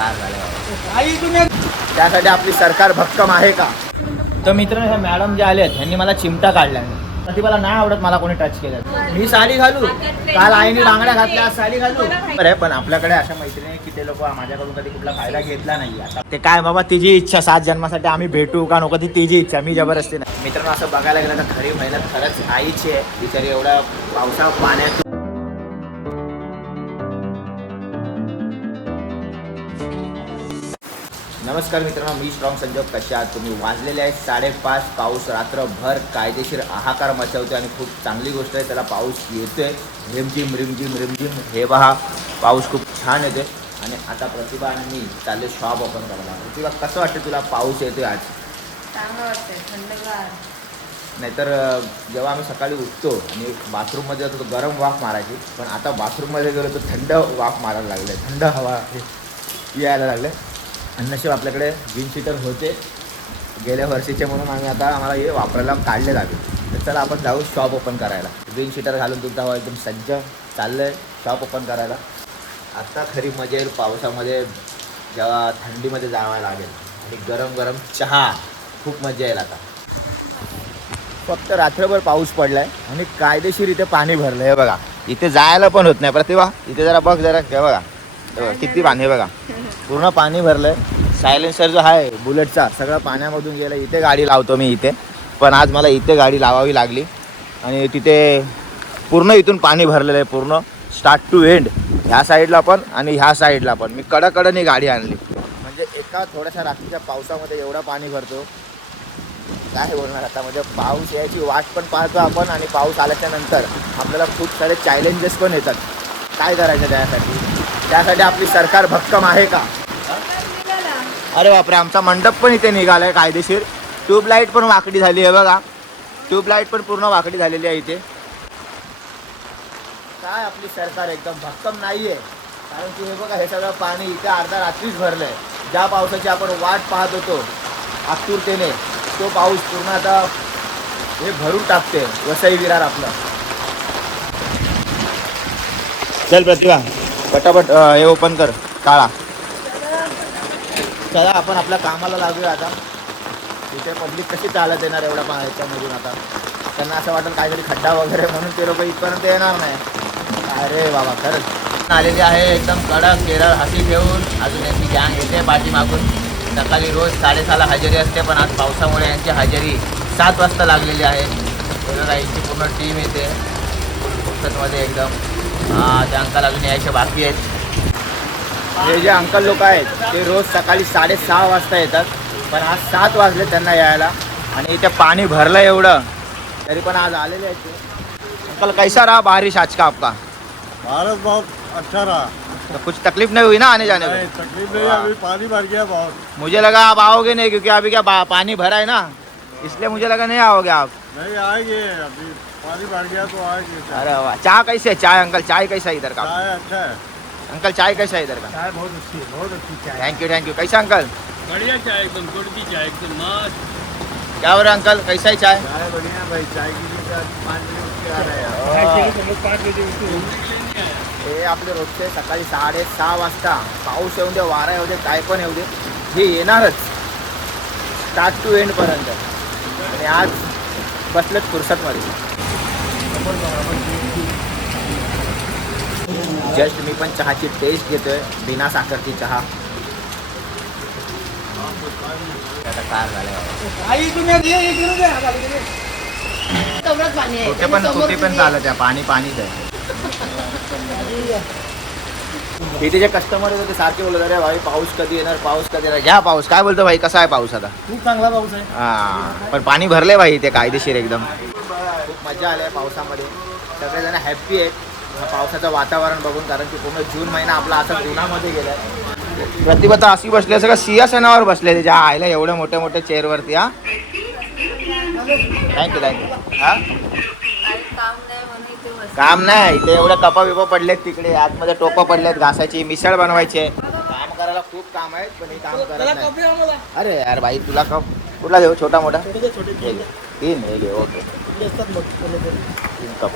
काय झालं त्यासाठी आपली सरकार भक्कम आहे का? तर मित्रांनो, ह्या मॅडम जे आले आहेत ह्यांनी मला चिमटा काढला. प्रतिभाला नाही आवडत मला कोणी टच केलं. मी साडी घालू, काल आईने बांगड्या घातल्या, आज साडी घालू. बरं, पण आपल्याकडे अशा मैत्रिणी की ते लोक माझ्याकडून कधी कुठला फायदा घेतला नाही. आता ते काय बाबा, तिची इच्छा, 7 जन्मासाठी आम्ही भेटू का नको ती तिची इच्छा, मी जबरदस्ती नाही. मित्रांनो, असं बघायला गेलं तर खरी मेहनत खरंच आईची आहे. बिचारी एवढ्या पावसा पाण्यात. नमस्कार मित्रांनो, मी स्ट्रॉंग संजोग. कशा आहात तुम्ही? वाजलेले आहेत 5:30. पाऊस रात्रभर कायदेशीर हाहाकार मचवतोय आणि खूप चांगली गोष्ट आहे. त्याला पाऊस येतोय, रिमझिम रिमझिम रिमझिम. हे पहा, पाऊस खूप छान येतोय. आणि आता प्रतिभा आणि मी चालले शॉप ओपन करायला. प्रतिभा, कसं वाटतं तुला पाऊस येतोय आज? चांगलं वाटतंय, थंडगार. नाहीतर जेव्हा आम्ही सकाळी उठतो आणि बाथरूममध्ये जातो तर गरम वाफ मारायची, पण आता बाथरूममध्ये गेलो तर थंड वाफ मारायला लागले, थंड हवा यायला लागले. आणि नशीब आपल्याकडे विंड शीटर होते गेल्या वर्षीचे, म्हणून आम्हाला हे वापरायला काढले लागले. तर चला आपण जाऊ शॉप ओपन करायला. विंड शीटर घालून तुमचा हवा एकदम सज्ज चाललं आहे शॉप ओपन करायला. आत्ता खरी मजा येईल पावसामध्ये, जेव्हा थंडीमध्ये जावं लागेल. आणि गरम गरम चहा, खूप मजा येईल. आता फक्त रात्रभर पाऊस पडला आहे आणि कायदेशीर इथे पाणी भरलं आहे. बघा, इथे जायला पण होत नाही. प्रतिभा, इथे जरा बघ, जरा हे बघा किती पाणी आहे. बघा, पूर्ण पाणी भरलं आहे. सायलेन्सर जो आहे बुलेटचा सगळं पाण्यामधून गेलं. इथे गाडी लावतो मी इथे, पण आज मला इथे गाडी लावावी लागली. आणि तिथे पूर्ण इथून पाणी भरलेलं आहे, पूर्ण स्टार्ट टू एंड. ह्या साईडला पण आणि ह्या साईडला पण. मी कडकडनी गाडी आणली. म्हणजे एका थोड्याशा रात्रीच्या पावसामध्ये एवढं पाणी भरतो, काय बोलणार आता. म्हणजे पाऊस यायची वाट पण पाहतो आपण, आणि पाऊस आल्याच्या नंतर आपल्याला खूप सारे चॅलेंजेस पण येतात. काय करायचं त्यासाठी आपली सरकार भक्कम आहे का? अरे बापरे, आमचा मंडप पण इथे निघाला आहे कायदेशीर. ट्यूबलाईट पण वाकडी झाली आहे. बघा, ट्यूबलाईट पण पूर्ण वाकडी झालेली आहे इथे. काय आपली सरकार एकदम भक्कम नाही आहे. कारण की हे बघा, हे सगळं पाणी इथे अर्धा रात्रीच भरलं आहे. ज्या पावसाची आपण वाट पाहत होतो आतुरतेने, तो पाऊस पूर्ण आता हे भरून टाकते वसई विरार आपलं. चल प्रतिभा, पटापट हे ओपन कर काळा. चला आपण आपल्या कामाला लागूया आता. इथे पब्लिक कशी चालत येणार एवढ्या पाण्याच्यामधून? आता त्यांना असं वाटेल काहीतरी खड्डा वगैरे, म्हणून ते लोक इथपर्यंत येणार नाही. अरे बाबा, खरंच आलेले आहे एकदम कडक केरळ हाती घेऊन. अजून यांची गँग येते पाठीमागून. सकाळी रोज 6:30ला हजेरी असते, पण आज पावसामुळे यांची हजेरी 7 वाजता लागलेली आहे. बघा, यांची पूर्ण टीम येते फुर्सतमध्ये एकदम. ते अंकल अजून यायचे बाकी आहेत. हे जे अंकल लोक आहेत ते रोज सकाळी 6:30 वाजता येतात, पण आज 7 वाजले त्यांना यायला. आणि इथे पाणी भरलं एवढं, तरी पण आज आलेले आहेत ते. अंकल, कैसा रहा बारिश आज का आपका? भारत बहुत अच्छा रहा। तो कुछ तकलीफ नहीं हुई ना आने जाने में? तकलीफ नहीं, अभी पानी भर गया बहुत। मुझे लगा आप आओगे नहीं, क्योंकि अभी क्या पानी भरा है ना, इसलिए मुझे लगा नहीं आओगे आप. नहीं आएंगे, अभी पानी भर गया तो आएंगे। अरे वाह, चाय कैसे? चाय अंकल, चाय कैसा इधर का? चाय अच्छा है अंकल, चाय कैसा इधर का? चाय बहुत अच्छी है, बहुत अच्छी चाय। Thank you. कैसा अंकल? बढ़िया चाय, एकदम गुड़ की चाय, एकदम मस्त। क्या हो रहा है अंकल, कैसा है चाय? चाय बढ़िया भाई, चाय की 5 बजे उठ के आ रहे हैं। 5 बजे हे आपले रोजचे सकाळी 6:30 वाजता, पाऊस येऊ दे, वारा येऊ दे, काय पण येऊ दे, हे येणारच स्टार्ट टू एंड पर्यंत. आणि आज बसलेत फुर्सतमध्ये. जस्ट मी पण चहाची टेस्ट घेतोय, बिना साखरची चहा. आता काय झालं, कुठे पण चालत आहे, पाणीच आहे. इथे जे कस्टमर होते ते सारखे बोलत, अरे भाई पाऊस कधी येणार, पाऊस कधी येणार. घ्या पाऊस. काय बोलतो भाई, कसा आहे पाऊस आता? खूप चांगला पाऊस आहे. हां, पण पाणी भरले भाई इथे कायदेशीर एकदम. खूप मजा आली आहे पावसामध्ये. सगळेजण हॅप्पी आहेत पावसाचं वातावरण बघून, कारण की पूर्ण जून महिना आपला असा उन्हामध्ये गेला आहे. प्रतिभा तर अशी बसली, सगळं सिंहासनावर बसले त्याच्या आईला, एवढ्या मोठ्या मोठ्या चेअरवरती. हा, थँक्यू. हा, काम नाही इथे, एवढ्या कपा बिपा पडलेत तिकडे आतमध्ये, टोपं पडलेत घासाची, मिसळ बनवायचे. काम करायला खूप काम आहेत, पण हे काम करत नाही. अरे यार भाई, तुला कप कुठला देऊ? छोटा मोठा? 3 हे घे. Okay, 3 cup.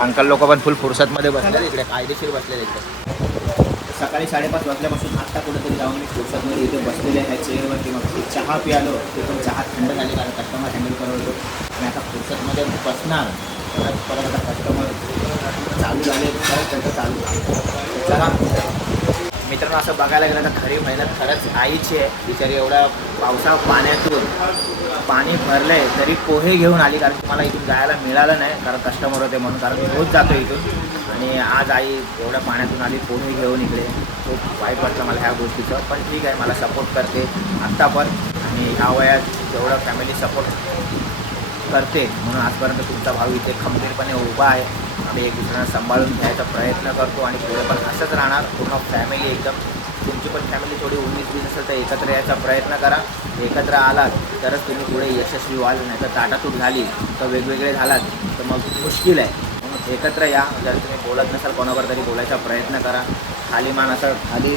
अंकल लोक पण फुल फुर्सतमध्ये बसले इकडे, कायदेशीर बसले इकडे. सकाळी 5:30 वाजल्यापासून आत्ता कुठेतरी जाऊन मी फुरसतमध्ये इथे बसलेले आहे चेअरवरती. मग एक चहा पियालो, ते पण चहा थंड झाले कारण कस्टमर हँडल करत होतो. आणि आता फुरसतमध्ये बसणार परत आता कस्टमर चालू झाले, परत त्यांचं चालू. चला मित्रांनो, असं बघायला गेलं तर खरी मेहनत खरंच आईची आहे. बिचारी एवढ्या पावसा पाण्यातून पाणी भरलं आहे तरी पोहे घेऊन आली, कारण तुम्हाला इथून जायला मिळालं नाही कारण कस्टमर होते म्हणून, कारण मी रोज जातो इथून. आणि आज आई एवढ्या पाण्यातून आली पोहे घेऊन इकडे. खूप वाईट वाटलं मला ह्या गोष्टीचं, पण ठीक आहे, मला सपोर्ट करते आत्ता पण. आणि ह्या वयात एवढं फॅमिली सपोर्ट करते म्हणून आजपर्यंत तुमचा भाऊ इथे खंबीरपणे उभा आहे. आम्ही एक दुसऱ्यांना सांभाळून घ्यायचा प्रयत्न करतो आणि पुढे पण असंच राहणार. पूर्ण फॅमिली एकदम, तुमची पण फॅमिली थोडी 19-20 असेल तर एकत्र यायचा प्रयत्न करा. एकत्र आलात तरच तुम्ही पुढे यशस्वी व्हाल, नाही तर ताटातूट झाली तर वेगवेगळे झालात तर मग मुश्किल आहे. म्हणून एकत्र या. जर तुम्ही बोलत नसाल कोणावर तरी बोलायचा प्रयत्न करा. खाली मान असं खाली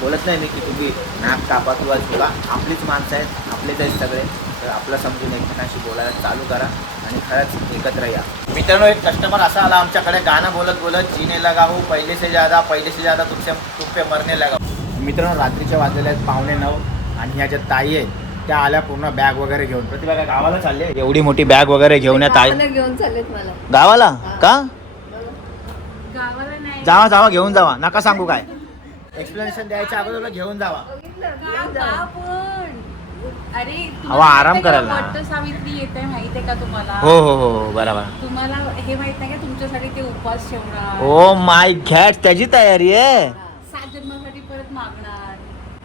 बोलत नाही मी की तुम्ही नाक कापा किंवा झुका. आपलीच माणसं आहेत, आपलेच आहेत सगळे, तर आपलं समजून एकमेकांशी बोलायला चालू करा आणि खरंच एकत्र या. मित्रांनो, एक कस्टमर असा आला आमच्याकडे गाणं बोलत बोलत, जीने लगा हूँ पहिले से ज़्यादा तुम पे मरने लगा. मित्रांनो, रात्रीच्या वाजलेल्या आहेत 8:45 आणि ह्या ज्या ताई आहेत त्या आल्या पूर्ण बॅग वगैरे घेऊन. प्रतिभा काय गावाला चालले? एवढी मोठी बॅग वगैरे घेऊन या ताई. घेऊन चाललेत मला गावाला का? गावाला नाही. जावा घेऊन जावा, नका सांगू काय. एक्सप्लेनेशन द्यायच्या अगोदर घेऊन जावा. अरे अहो, आराम करायला. वट सावित्री येते माहितीये का तुम्हाला? हो बरोबर. तुम्हाला हे माहित नाही का तुमच्यासाठी ते उपवास ठेवणार, ओ माय गॉड, त्याची तयारी आहे. 7 जन्मासाठी परत मागणार.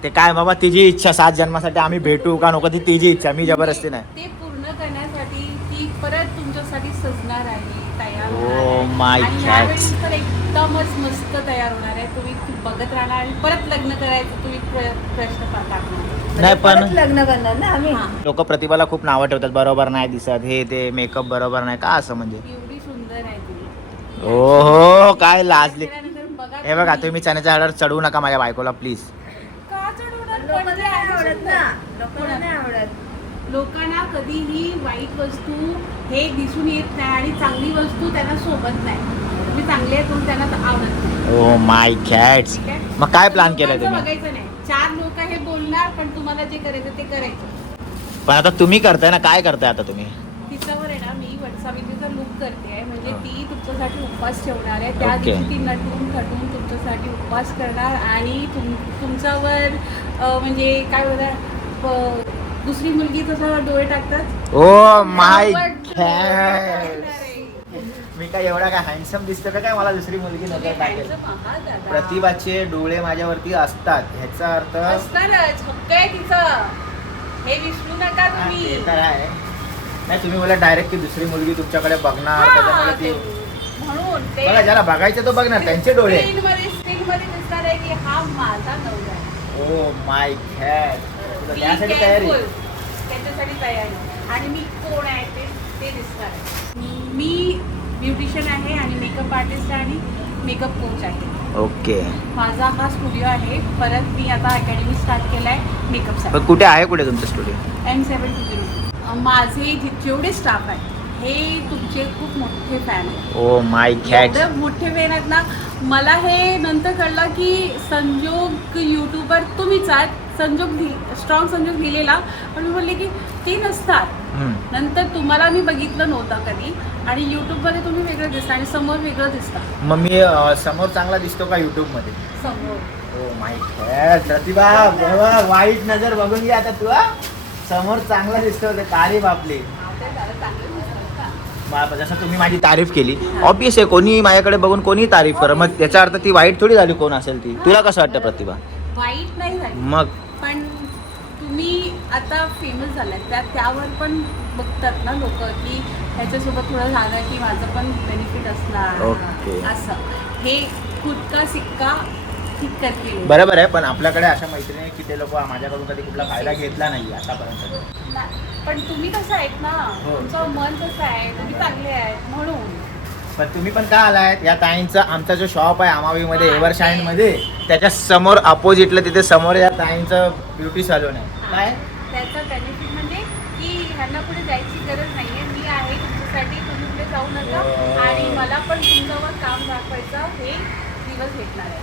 ते काय बाबा, तिची इच्छा. 7 जन्मासाठी आम्ही भेटू का नको ती तिची इच्छा, मी जबरदस्ती नाही. ते पूर्ण करण्यासाठी ती परत तुमच्यासाठी सजणार आहे, तयार Oh होणार आहे. my आणि God. यावेळी तर एकदमच मस्त तयार होणार आहे. तुम्ही बघत राहणार आणि परत लग्न करायचं तुम्ही प्रश्न टाकणार. नाही, पण लग्न करणार ना आम्ही. लोक प्रतिभाला खूप नावं ठेवतात, बरोबर नाही दिसत, हे ते मेकअप बरोबर नाही का, असं म्हणजे. एवढी सुंदर आहे ती. ओहो, काय लाजले. त्यानंतर बघा हे बघा, तुम्ही चण्याच्या झाडावर चढवू नका माझ्या बायकोला प्लीज. का चढवणार? पण ते आवडत ना, लोकांना नाही आवडत. लोकांना कधीही वाईट वस्तू हे दिसून येत नाही आणि चांगली वस्तू त्यांना सोबत नाही. तुम्ही चांगले आहे पण त्यांना आवडत नाही. Oh my God. ठीक आहे? मग काय प्लॅन केलाय लोकांचं तुम्ही? बघायचं नाही. 4 लोक हे बोलणार पण तुम्हाला जे करायचं ते करायचं. पण आता तुम्ही करताय ना, काय करताय आता तुम्ही? तिच्यावर आहे ना, मी वटसावित्रीचा लुक करते म्हणजे ती तुमच्यासाठी उपवास ठेवणार आहे. त्या Okay. दिवशी ती नटून खटून तुमच्यासाठी उपवास करणार आणि तुमच्यावर म्हणजे काय बोलतात, दुसरी मुलगी तसं डोळे टाकतात. ओ माय त्यावर गॉड. मी काय एवढा काय हँडसम दिसतो का काय मला दुसरी मुलगी नजर टाकेल? प्रतिभाचे डोळे माझ्यावरती असतात, ह्याचा अर्थ असणारच. हक्क आहे तिचं, हे विसरू नका तुम्ही. ते तर आहे. नाही, तुम्ही मला डायरेक्ट की दुसरी मुलगी तुमच्याकडे बघणार, त्याच्यामुळे ती म्हणून ते मला ज्याला बघायचं तो बघणार, त्यांचे डोळे. स्क्रीन मध्ये दिसणार आहे की हा माझा नवरा आहे. Oh my God. Be त्यासाठी तयारी. careful. त्याच्यासाठी तयारी. आणि मी कोण आहे ते दिसणार आहे. मी ब्युटिशियन आहे आणि मेकअप आर्टिस्ट आणि मेकअप कोच आहे. ओके. माझा हा स्टुडिओ आहे. परत मी आता अकॅडमी स्टार्ट केला आहे मेकअपसाठी. पण कुठे आहे, कुठे तुमचं स्टुडिओ? M720. माझे जेवढे स्टाफ आहेत हे तुमचे खूप मोठे फॅन आहेत. Oh my God. एवढे मोठे फॅन आहेत ना. मला हे नंतर कळलं की संजोग यूट्यूबर तुम्हीच आहात. स्ट्रॉंग संजोग लिहिलेला, पण मी बोलले की ते नसतात. नंतर तुम्हाला मी बघितलं नव्हतं कधी आणि यूट्यूबमध्ये तुम्ही वेगळं दिसता आणि समोर वेगळं दिसता. मग मी समोर चांगला दिसतो का यूट्यूब मध्ये? समोर ओ माय गॉड. प्रतिभा, देवा, वाईट नजर बघून घ्या आता तू. समोर चांगला दिसतो, ते तारीफ आपली. जसं तुम्ही माझी तारीफ केली, ऑब्विस आहे कोणी माझ्याकडे बघून कोणी तारीफ करा, मग त्याचा अर्थ ती वाईट थोडी झाली कोण असेल ती. तुला कसं वाटतं प्रतिभा? वाईट नाही झाली, मग पण तुम्ही आता फेमस झालात त्यावर पण बघतात ना लोक की ह्याच्यासोबत थोडं झालं की माझं पण बेनिफिट असणार. Okay. असं हे खुदका सिक्का ठीक करते. बरोबर आहे, पण आपल्याकडे अशा मैत्रिणी आहे की ते लोक माझ्याकडून कधी कुठला फायदा घेतला नाही आतापर्यंत. पण तुम्ही कसं आहेत ना, हो. तुमचं मन कसं आहे, तुम्ही चांगले आहेत म्हणून. पण तुम्ही पण का आलायत? या ताईंचा आमचा जो शॉप आहे आमावीमध्ये, एव्हरशाईन मध्ये, त्याच्या समोर अपोजिटला तिथे समोर या ताईंचं ब्युटी सलून आहे. काय त्याचा बेनिफिट म्हणजे की ह्यांना पुढे जायची गरज नाहीये. मी आहे तुमच्यासाठी, तुम्ही पुढे जाऊ नका. आणि मला पण तुमच्यावर काम दाखवायचं हे दिवस भेटणार आहे.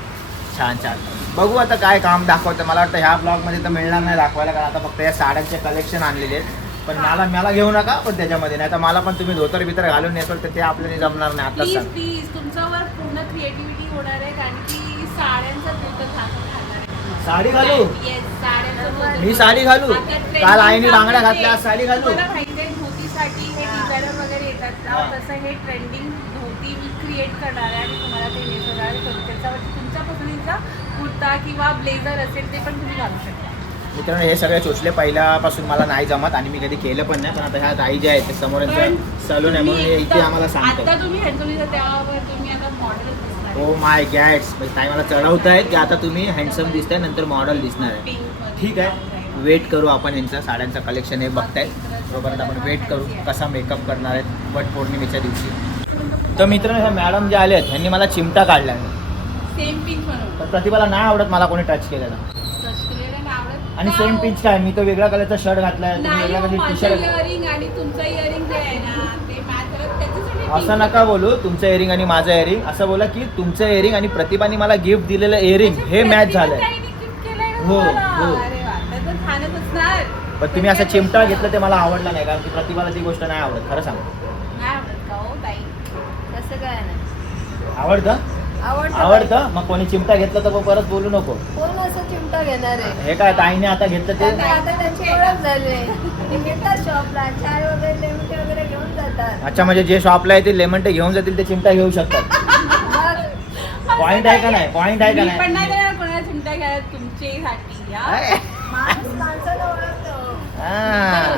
छान छान. बघू आता काय काम दाखवतं. मला वाटतं ह्या ब्लॉगमध्ये तर मिळणार नाही दाखवायला, कारण आता फक्त या साड्यांचे कलेक्शन आणलेले आहेत. पण मला घेऊ नका पण त्याच्यामध्ये, नाही तर मला पण तुम्ही धोतर बितर घालून येतो तर ते आपल्याला जमणार नाही. आता प्लीज प्लीज तुमच्यावर पूर्ण क्रिएटिव्हिटी होणार आहे, कारण की साड्यांचा धोतर घालणार आहे. साडी घालू? Yes, साड्यांचा धोतर. मी साडी घालू? आता trending काल आईने बांगड्या चालू घातल्या, आज आहे. साडी घालू? तुम्हाला माहिती आहे धोतीसाठी हे डिझायनर वगैरे येतात ना, हा. तसं हे ट्रेंडिंग धोती मी क्रिएट करणार आहे आणि तुम्हाला ते नेसवणार आहे. त्याच्यावरती तुमच्या पसंतीचा कुर्ता किंवा ब्लेझर असेल ते पण तुम्ही घालू शकता. मित्रांनो हे सगळे चोचले पहिल्यापासून मला नाही जमत आणि मी कधी केलं पण नाही, पण आता ह्या ताई ज्या आहेत ते समोर सलून आहे म्हणून हे इथे आम्हाला सांगतात. आता तुम्ही हँडसोलीचा त्यावर तुम्ही आता मॉडेल दिसणार ओ माय गॅड्स, ताई मला चढवत आहेत की आता तुम्ही हँडसम दिसताय, नंतर मॉडेल दिसणार आहे. ठीक आहे, वेट करू आपण यांचं साड्यांचं कलेक्शन हे बघतायत. तोपर्यंत आपण वेट करू कसा मेकअप करणार आहेत वट पौर्णिमेच्या दिवशी. तर मित्रांनो ह्या मॅडम जे आले आहेत ह्यांनी मला चिमटा काढला आहे. सेम पिंच म्हणून पण प्रतिभाला नाही आवडत मला कोणी टच केलेला. आणि सेम पिंच काय, मी तो वेगळ्या कलरचा शर्ट घातलाय, तुम्ही नाही वेगळ्या हो, कलरची टी माझं शर्ट. इयरिंग आणि तुमचं इयरिंग जे आहे ना ते मॅच त्याच्यासाठी असं नका बोलू, तुमचं इयरिंग आणि माझं इयरिंग. असं बोला की तुमचं इयरिंग आणि प्रतिभाने मला गिफ्ट दिलेलं इयरिंग हे मॅच झालंय. हो, हो. अरे वा, त्याचं छानच असणार. पण तुम्ही असं चिमटा घेतलं ते मला आवडलं नाही, कारण की प्रतिभाला ती गोष्ट नाही आवडत. खरं सांग, नाही आवडत का हो ताई? तसं काय नाही आवडतं? आवडतं आवडतं. मग कोणी चिमटा घेतलं तर मग परत बोलू नको. कोण असं चिमटा घेणार आहे हे काय ताईने आता घेतलं ते. आता त्यांची ओळख झाली ते घेतात शॉपला चाय वगैरे लेमटे वगैरे घेऊन जातात अच्छा, म्हणजे जे शॉपला येतील लेमन ते घेऊन जातील ते चिमटा घेऊ शकतात. मग पॉइंट आहे का नाही? पॉइंट आहे का मी पण नाही? नाही देणार कोणाला चिमटा घ्यायला तुमच्यासाठी या. आहे. माणूस माणसाला ओळखतो हा.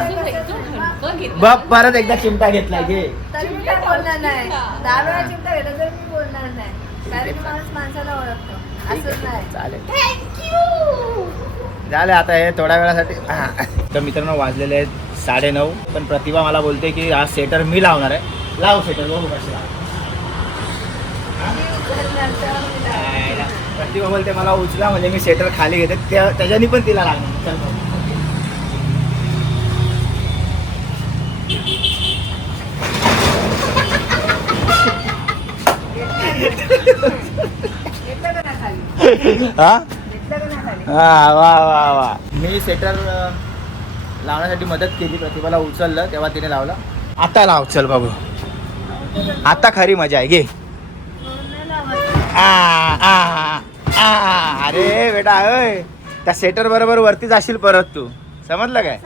हलकं घेतलं. बघ परत एकदा चिमटा घेतलाय घे. तरी मी काय बोलणार नाही 10 वेळा चिमटा घेतला तरी मी बोलणार नाही, कारण की माणूस माणसाला ओळखतो. असंच नाही. चालेल, थँक्यू. झालं आता हे थोड्या वेळासाठी. हा. तर मित्रांनो वाजलेले आहेत 9:30. पण प्रतिभा मला बोलते की हा सेटर मी लावणार आहे. लाव सेटर, बघू कसं लाव. प्रतिभा बोलते मला उचला म्हणजे मी सेटर खाली घेते, त्याच्यानी पण तिला लागणार. चल बघू. घेतलं का ना खाली हा घेतलं का ना खाली हा, वा वा वा. मी सेटर लावण्यासाठी मदत केली, प्रतिभाला उचललं तेव्हा तिने लावला. आता लाव, चल बघू. आता खरी मजा आहे, घे. नाही लावत. अरे बेटा, त्या सेटर बरोबर वरती जाशील परत तू, समजलं काय?